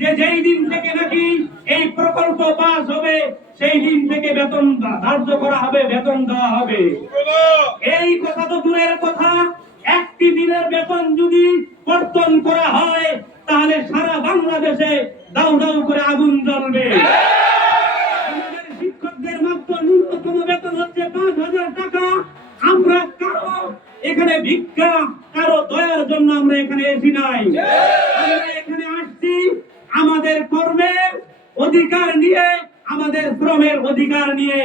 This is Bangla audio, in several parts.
যে যেই দিন থেকে নাকি এই প্রকল্প পাস হবে সেই দিন থেকে বেতন ধার্য করা হবে, বেতন দেওয়া হবে। এই কথা তো দূরের কথা, একটি দিনের বেতন যদি কর্তন করা হয় তাহলে সারা বাংলাদেশে দাউ দাউ করে আগুন জ্বলবে। আমাদের শিক্ষকদের মাত্র ন্যূনতম বেতন হচ্ছে 5,000 টাকা। আমরা কারো এখানে ভিক্ষা, কারো দয়ার জন্য আমরা এখানে এসি নাই। আমরা এখানে আসছি আমাদের কর্মের অধিকার নিয়ে, আমাদের শ্রমের অধিকার নিয়ে।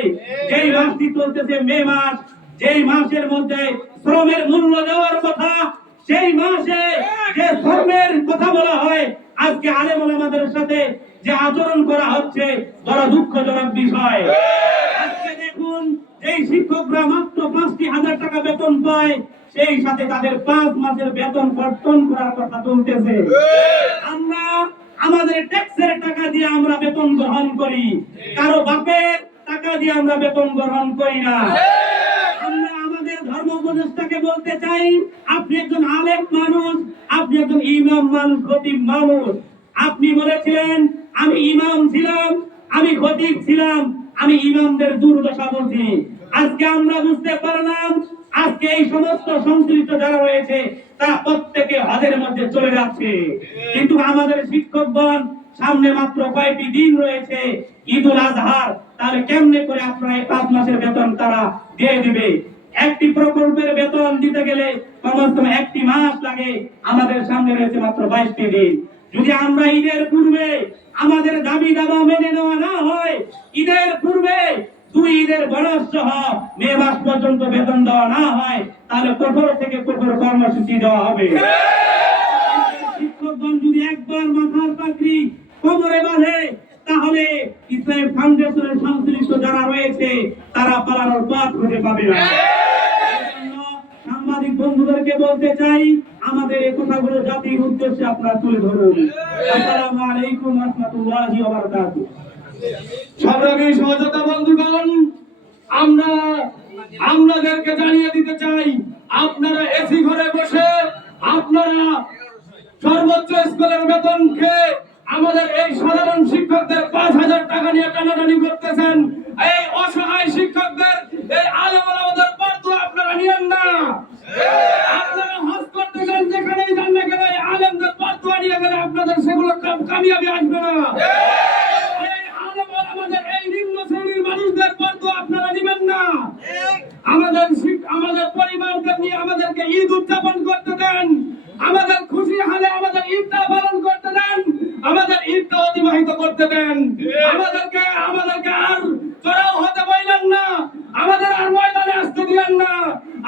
যেই মাসটি চলতেছে মে মাস, যেই মাসের মধ্যে শ্রমের মূল্য দেওয়ার কথা, সেই মাসে যে শ্রমের কথা বলা হয়, আজকে আলেম ওলামাদের সাথে যে আচরণ করা হচ্ছে বড় দুঃখজনক বিষয়। আজকে দেখুন, এই শিক্ষকরা মাত্র 5,000 টাকা বেতন পায়, সেই সাথে তাদের 5 মাসের বেতন কর্তন করার কথা চলতেছে। আমরা আমাদের ট্যাক্সের টাকা দিয়ে আমরা বেতন গ্রহণ করি, কারো বাপের টাকা দিয়ে আমরা বেতন গ্রহণ করি না। আমরা আমাদের ধর্ম উপদেষ্টাকে বলতে চাই, আপনি একজন আলেম মানুষ, আপনি একজন ইমাম মানুষ, খতিব মানুষ। আপনি বলেছিলেন আমি ইমাম ছিলাম, আমি খতিব ছিলাম, আমি ইমামদের দুর্দশা বুঝি। আজকে আমরা বুঝতে পারলাম, আজকে এই সমস্ত সংশ্লিষ্ট যারা রয়েছে তারা প্রত্যেকে হজের মধ্যে চলে যাচ্ছে। কিন্তু আমাদের শিক্ষকগণ সামনে মাত্র কয়েকটি দিন রয়েছে, ঈদুল আজহার, তাহলে কেমনে করে আপনারা এই 5 মাসের বেতন তারা দিয়ে দিবে? একটি প্রকল্পের বেতন দিতে গেলে কমসে কম একটি মাস লাগে, আমাদের সামনে রয়েছে মাত্র 22টি দিন। যদি আমরা ঈদের পূর্বে আমাদের দাবি দাবা মেনে নেওয়া না হয়, ঈদের পূর্বে 2 ঈদের বোনাস সহ মে মাস পর্যন্ত বেতন দেওয়া না হয়, তাহলে কঠোর থেকে কঠোর কর্মসূচি দেওয়া হবে। শিক্ষকগণ যদি একবার মাথার পাগড়ি কোমরে বাঁধে, তাহলে ইসলাম ফাউন্ডেশনের সংশ্লিষ্ট যারা রয়েছে তারা পালানোর পথ খুঁজে পাবে না। সাংবাদিক বন্ধুদেরকে বলতে চাই, আমাদের এই কথাগুলো জাতির উদ্দেশ্যে আপনারা তুলে ধরুন। আসসালামু আলাইকুম ওয়া রাহমাতুল্লাহি ওয়া বারাকাতুহু। সংগ্রামী সহযোদ্ধা বন্ধুগণ, আমরা আপনাদেরকে জানিয়ে দিতে চাই, আপনারা এসি ঘরে বসে আপনারা সর্বোচ্চ স্কুলের বেতন খেয়ে আমাদের এই সাধারণ শিক্ষকদের 5,000 টাকা নিয়ে টানাটানি করতেছেন। এই অসহায় শিক্ষকদের, এই আলেম ওলামাদের বর্তু আপনারা নিয়েন না। আপনারা হজ করতে গেলে যেখানেই যান না কেন, এই আলেমদের বর্তু নিয়ে গেলে আপনাদের সেগুলো কামিয়াবি আসবে না। এই আলেম ওলামাদের, এই নিম্ন শ্রেণীর মানুষদের বর্তু আপনারা নিবেন না। আমাদের পরিবারকে নিয়ে আমাদেরকে ঈদ উদযাপন করতে দেন, আমাদের খুশি হালে আমাদের ঈদটা পালন করতে দেন, আমাদের ঈদটা অতিবাহিত করতে দেন। আমাদেরকে আর চড়াও হতে বললেন না, আমাদের আর ময়দানে আসতে দিলেন না,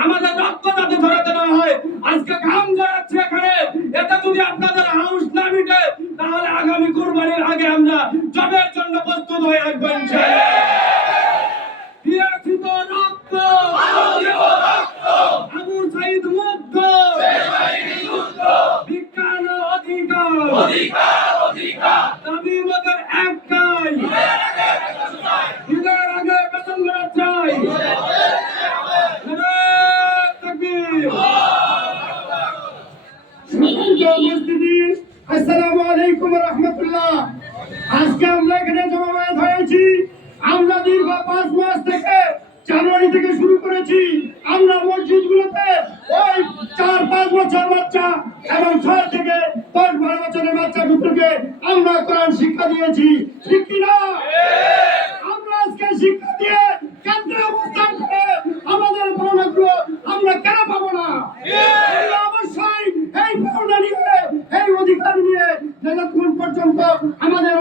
আমাদের রক্ত যাতে ধরাতে না হয়। আজকে ঘাম ঝরাচ্ছে এখানে, এটা যদি আপনাদের হাউস না মিটে, তাহলে আগামী কুরবানির আগে আমরা জবের জন্য প্রস্তুত হয়ে আসবো ইনশাআল্লাহ। দিয়েছি তো রক্ত, আবু সাঈদ মুগ্ধ, বিজ্ঞান অধিকার, দাবি আমাদের একটাই, ঈদের আগে বেতন বাড়া চাই। আসসালামু আলাইকুম ওয়া রাহমাতুল্লাহ। আজকে আমরা এখানে জমায়েত হয়েছি, আমরা দীর্ঘ 5 মাস থেকে জানুয়ারি থেকে শুরু করেছি। আমরা মসজিদগুলোতে ওই 4-5 বছর বাচ্চা এবং 6 থেকে 10-12 বছরের বাচ্চাগুলোকে আমরা কোরআন শিক্ষা দিয়েছি, ঠিক কি না? আমরা আজকে শিক্ষা দিয়ে কেন্দ্রে অবস্থান করে আমাদের পাওনাগুলো আমরা কেন পাবো না? অবশ্যই এই পাওনা নিয়ে, এই অধিকার নিয়ে যতক্ষণ পর্যন্ত আমাদের